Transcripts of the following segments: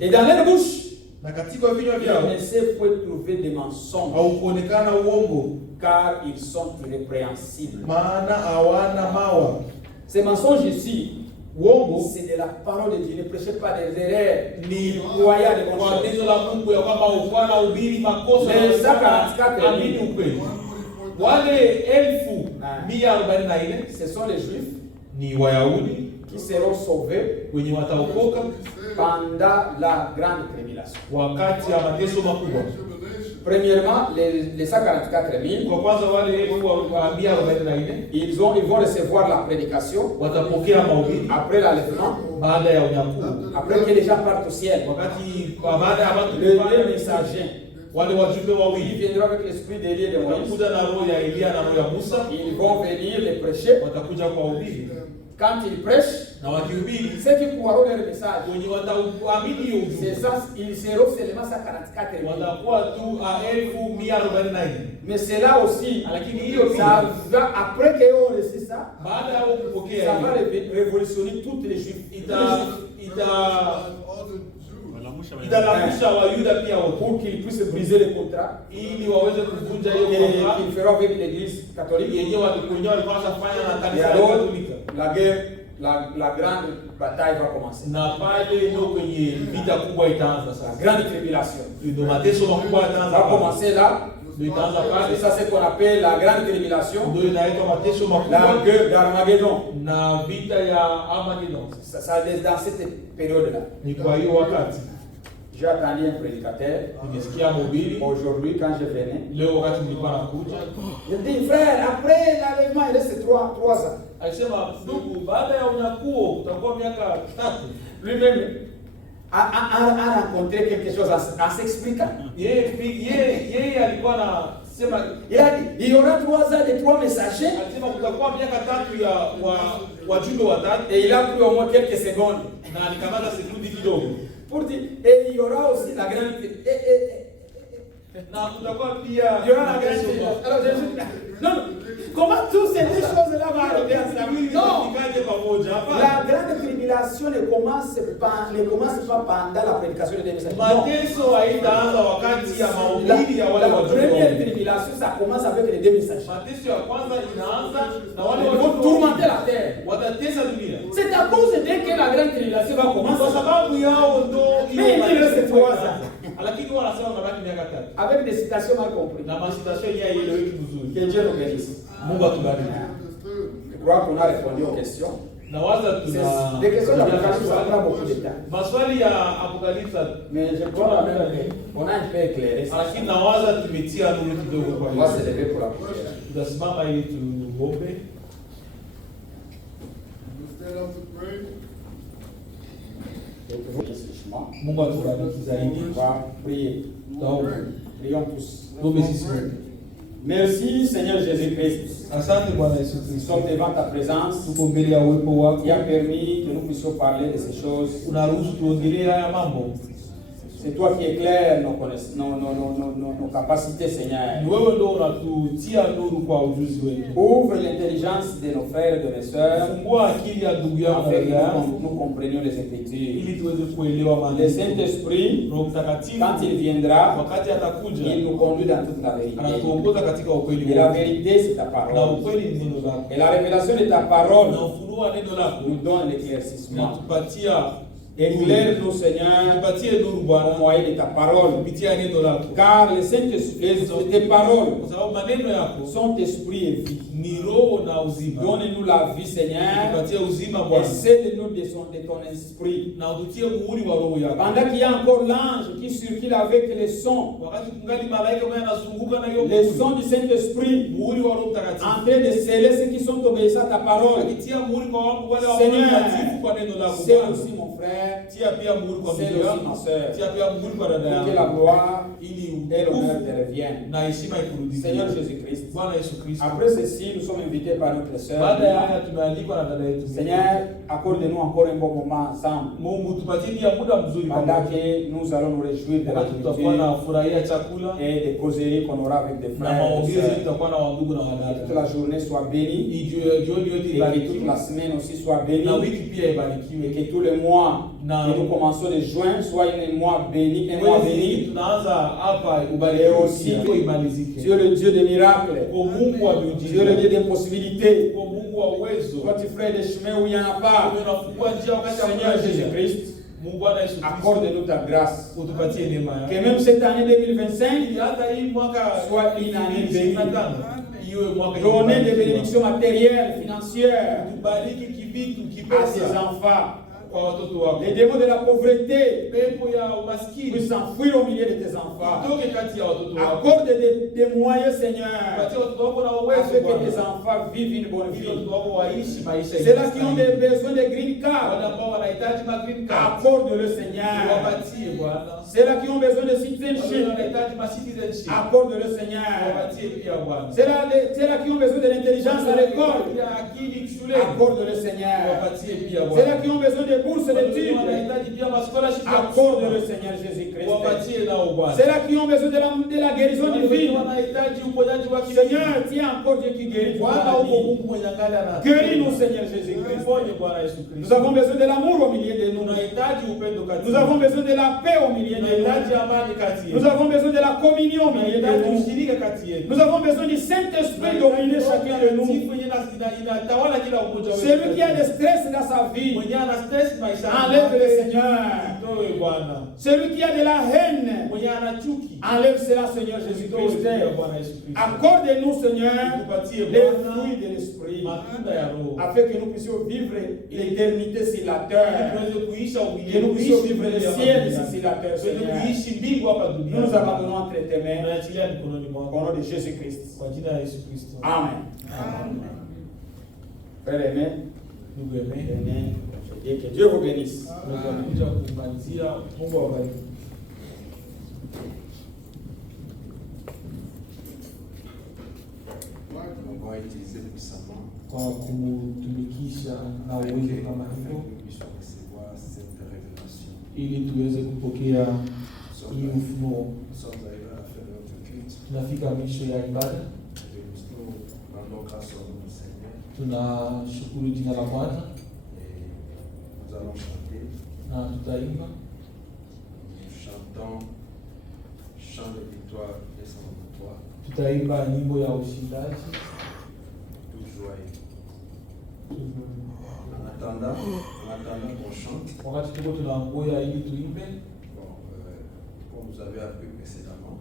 Et dans leur bouche, na katika vinywa vyao il ne se peut trouver des mensonges, haukuonekana uongo, car ils sont irrépréhensibles. maana hawana mawa. Ces mensonges ici, Uongo c'est de la parole de Dieu. Ne prêchez pas des erreurs. ni Croyez des bonnes kwa choses. neno la Mungu ya kwamba ufana ubiri makosa Les na 144 amini ukweli. Wale 1144 Ce sont les Juifs ni Wayahudi qui seront sauvés wenye wataokoka pendant la grande tribulation. wakati ya mateso makubwa. Premièrement, les 144 000, Kwa kwanza wale 1144 ils vont recevoir la prédication watapokea mahubiri après l'enlèvement, baada ya unyakuo, après que les gens partent au ciel. wakati baada ya watu Les deux kupanda, messagers, wale wajumbe ils wawili viendront avec l'esprit d'Élie et de Moïse. watakuja na roho ya Elia na roho ya Musa, Ils vont venir les prêcher. watakuja kwa ubiri Quand ils prêchent, na wakihubiri ceux qui croiront leur message, wenye wataamini hiyo c'est ujumbe ça, ils seront seulement 144 000. watakuwa tu 1144. Mais c'est là aussi, Lakini hiyo ça pia va, après qu'ils ont reçu ça, baada ya kupokea ça va hiyo révolutionner toutes les Juifs. italamusha Wayuda pia wote Pour qu'ils puissent briser les contrats ili waweze kuvunja hiyo qu'ils contrat feront avec l'église catholique. yenyewe walikuwa wanafanya na Et kanisa la alors, Katolika. la guerre, la grande bataille va commencer. Na pale ndio kwenye vita kubwa itaanza La sasa. grande tribulation Ndio mateso makubwa yataanza va pale. commencer là. Ndio itaanza Et pale. ça, c'est ce qu'on appelle la grande tribulation, Ndio inaitwa mateso la makubwa guerre d'Armageddon. na vita ya Armageddon. Ça dans cette période-là. Ni kwa hiyo wakati J'ai attendu un prédicateur. nimesikia mhubiri Aujourd'hui, quand je venais, leo, wakati nilikuwa nakuja, il dit, frère, après l'enlèvement, il reste 3 ans. alisema ndugu, baada ya unyakuo kutakuwa miaka 3. Lui-même a rencontré quelque chose en s'expliquant. Yeye alikuwa anasema, Il a dit, il y aura 3 ans de 3 messagers. alisema kutakuwa miaka 3 ya wajumbe watatu, Et il a pris au moins quelques secondes na alikamata sekundi kidogo, pour dire, et il y aura aussi la grande na kutakuwa pia il y aura la grande tribulation. Alors Jésus, non, comment toutes ces deux choses-là vont arriver ensemble? Non, ikaje pamoja hapa. la grande tribulation ne commence pas pendant la prédication des messages. Non. Mateso haitaanza wakati ya mahubiri ya wale La wajumbe. première tribulation, ça commence avec les 2 messagers. Mateso ya kwanza inaanza na wale Ils vont wajumbe tourmenter la terre. watatesa dunia. C'est à cause de que la grande tribulation va Kwa commencer. sababu yao ndo Mais il reste 3 ans. lakini wanasema mabaki miaka 3. Avec des citations mal comprises. Na masitasio yenyewe haieleweki vizuri. Que Dieu nous bénisse. Mungu atubariki. Je crois qu'on a répondu aux questions. Na waza tuna Des questions d'Apocalypse, ça prend beaucoup de temps. maswali ya Apokalipsa, Mais je crois quand même qu'on a un peu éclairé ça. lakini na waza tumetia nuru kidogo kwa On va se hiyo. lever pour la prière. Tutasimama ili tuombe. Mungu atubariki zaidi. On va prier. Tuombe. Prions tous. Tuombe sisi wote. Merci Seigneur Jésus-Christ. Asante Bwana Yesu Nous Kristo. sommes devant ta présence Tuko mbele ya uwepo wako. qui a permis que nous puissions parler de ces choses. Unaruhusu tuongelee haya mambo. C'est toi qui éclaires nos capacités, Seigneur. Ni wewe ndio unatutia nuru kwa ujuzi wetu. Ouvre l'intelligence de nos frères et de nos sœurs Fungua akili ya ndugu yangu na afin dada yangu que nous comprenions les Écritures. ili tuweze kuelewa Le maandiko. Saint-Esprit, Roho Mtakatifu quand il viendra, wakati atakuja il nous conduit dans toute la vérité. anatuongoza katika ukweli Et la wote. vérité, c'est ta Na parole. ukweli ni neno lako. Et la révélation de ta parole Na ufunuo wa neno lako nous donne l'éclaircissement. unatupatia Éclaire-nous, Seigneur, tupatie nuru au Bwana moyen de ta parole. kupitia neno lako. Car le Saint-Esprit, tes paroles Kwa sababu maneno yako sont esprit et vie. ni roho na uzima. Donne-nous la vie, Seigneur, Tupatie uzima et Bwana. scelle-nous de ton esprit. Na ututie muhuri wa roho yako. Pendant qu'il y a encore l'ange qui circule avec les sons, Wakati kungali malaika mwenye anazunguka na hiyo les muhuri. sons du Saint-Esprit, Muhuri wa Roho Mtakatifu. en train de sceller ceux qui sont obéissants à ta parole. Akitia muhuri kwa wangu wale Seigneur, waaminifu kwa neno lako c'est Bwana. aussi mon frère, Tia pia muhuri kwa c'est ndugu aussi yangu. ma soeur. Tia pia muhuri kwa dada Que la yangu. gloire Ili et l'honneur utukufu te reviennent. na heshima ikurudie. Seigneur Jésus-Christ, Bwana Yesu Kristo. après ceci, nous sommes invités par notre sœur. Baada ya haya tumealikwa na dada yetu. Seigneur, accorde-nous encore un bon moment ensemble. Mungu tupatie pia muda mzuri Pendant pamoja. que nous allons nous réjouir de la Wakati tutakuwa nourriture na furahia chakula et des causeries qu'on aura avec des na frères et des maongezi sœurs. tutakuwa na wandugu na Que toute wadada. la journée soit bénie Jioni yote et que toute ibarikiwe la semaine aussi soit na bénie wiki pia et ibarikiwe que tout le mois et nous commençons de juin, soit un mois béni, tunaanza hapa et ubarikiwe aussi usiku imalizike. Dieu le Dieu des miracles, Kwa Mungu wa Dieu le miujiza, Dieu des possibilités. kwa Mungu wa uwezo, Quand tu ferais des chemins où il n'y en a pas, unafungua njia wakati Seigneur hakuna njia. Jésus-Christ, Mungu Bwana Yesu Kristo, accorde-nous ta grâce. utupatie neema Que yako. même cette année 2025 Ili hata hii mwaka soit une année bénie. 25 iwe mwaka Donner des imebarikiwa. bénédictions matérielles, financières Tubariki kivitu à ses kipesa enfants. kwa watoto wako. Les démons de la pauvreté Pepo ya umaskini puissent s'enfuir au milieu de tes enfants. itoke kati ya watoto wako. Accorde des moyens, Seigneur, Patia watoto wako na uwezo afin que tes Bwana. enfants vivent une bonne Ili vie. watoto wako waishi maisha Ceux-là qui ont yenye besoin de green wale card, ambao wanahitaji ma green card. accorde-le, Seigneur. Wapatie Bwana. Ceux-là qui ont besoin de Wale citizenship, wanahitaji ma citizenship. accorde-le, Seigneur. Wapatie pia Bwana. Ceux-là qui ont besoin de l'intelligence à l'école, Ya akili shule. accorde-le, Seigneur. Wapatie pia Ceux-là Bwana. qui ont besoin de bourses d'études, Wanahitaji pia ma scholarship. accorde-le, Seigneur Jésus-Christ. Wapatie nao Bwana. Ceux-là qui ont besoin de la guérison divine, Wanahitaji uponyaji wa kiroho. Seigneur, tu es encore Dieu qui guérit. Bwana uko Mungu mwenye angali ana. Guéris-nous, Seigneur Jésus-Christ. Uponye Bwana Yesu Kristo. Nous avons besoin de l'amour au milieu de nous. Tunahitaji upendo kati. Nous avons besoin de la paix au milieu de Tunahitaji nous. amani kati Nous yetu. avons besoin de la communion au milieu de Tunahitaji nous. ushirika kati yetu. Nous avons besoin du Saint-Esprit dominer chacun de nous. Inatawala kila mmoja wetu. Celui qui a des stress dans sa vie, Mwenye ana stress maisha enlève-le, Seigneur. Toe Bwana. Celui qui a de la haine, Mwenye ana chuki. enlève cela, Seigneur Toe Jésus-Christ. pia Bwana Yesu Kristo. Accorde-nous, Seigneur, Tupatie les Bwana fruits de l'Esprit, matunda ya Roho. afin que nous puissions vivre l'éternité sur la terre. Tuweze kuisha Que nous puissions vivre le ciel ici sur la terre, Tuweze Seigneur. kuishi mbingu hapa Nous duniani. nous abandonnons entre tes mains, Tunaachilia mikononi au mwako. nom de Jésus-Christ. Kwa jina la Yesu Kristo. Amen. Frère aimé, Ndugu amen. amen. Je dis que Dieu vous bénisse. Tunakuja kumalizia. Mungu awabariki. On va utiliser puissamment Kwa kutumikisha na afin uwezo que kama hivyo nous puissions recevoir cette révélation. ili tuweze kupokea hii ufunuo. Nous sommes arrivés à la fin de notre culte Tunafika mwisho ya ibada. et nous rendons grâce au nom du Seigneur Tunashukuru jina la Bwana et nous allons chanter. na tutaimba. Nous chantons chant de victoire et son victoire, Tutaimba nyimbo ya ushindaji. tout joyeux. En attendant qu'on chante, Wakati tuko tunangoja ili tuimbe, bon, comme vous avez appris précédemment,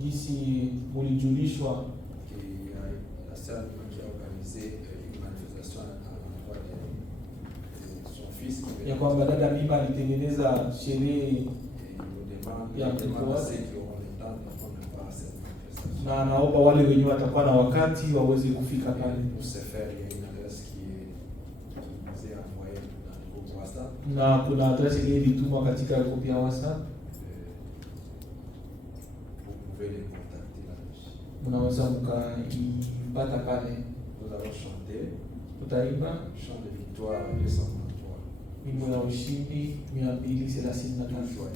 jinsi mulijulishwa qu'il y a la sœur qui a organisé une manifestation à l'endroit de son fils qui ya venait. kwamba dada Mimba alitengeneza sherehe Et il nous demande à ceux qui auront le temps de prendre part à cette manifestation. na anaomba wale wenye watakuwa na wakati waweze kufika pale. Pour ce faire, il y a une adresse qui est envoyée dans le groupe WhatsApp. Na kuna adresi ile ilitumwa katika grupu ya WhatsApp, Vous pouvez les contacter là-dessus. mnaweza mkaipata pale. Nous allons chanter Tutaimba chant de victoire 233. wimbo ya ushindi 233. Tout joyeux.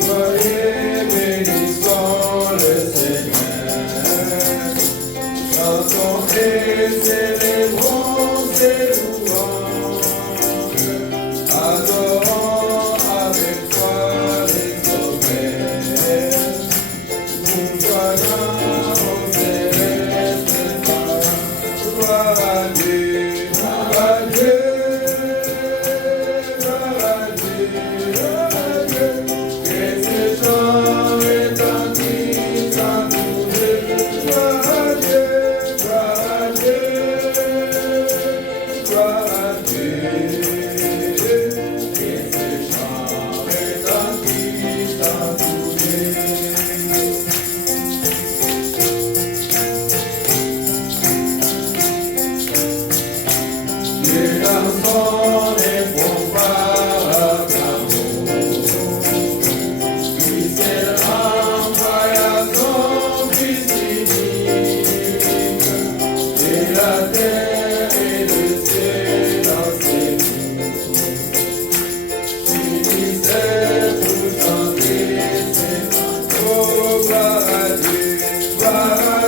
Soyez bénis par le Seigneur, chantons et célébrons ses louanges, adorons avec foi les promesses, nous voyons célestes parents. Gloire à Dieu, gloire à Dieu, gloire à Dieu, gloire à Dieu. Que ce chant retentisse en tous lieux. Gloire à Dieu, gloire à Dieu, Para